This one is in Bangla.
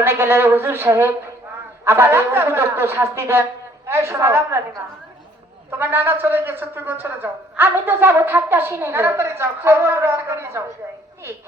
কোনে গেলে হুজুর সাহেব আমাদের উপযুক্ত শাস্তি দেন। এই শোনো রানীমা, তোমার নানা চলে গেছে, তুমি চলে যাও। আমি তো যাবো, থাকতে আসি নাই। তাড়াতাড়ি যাও, খাওয়া দাওয়া করে যাও। ঠিক।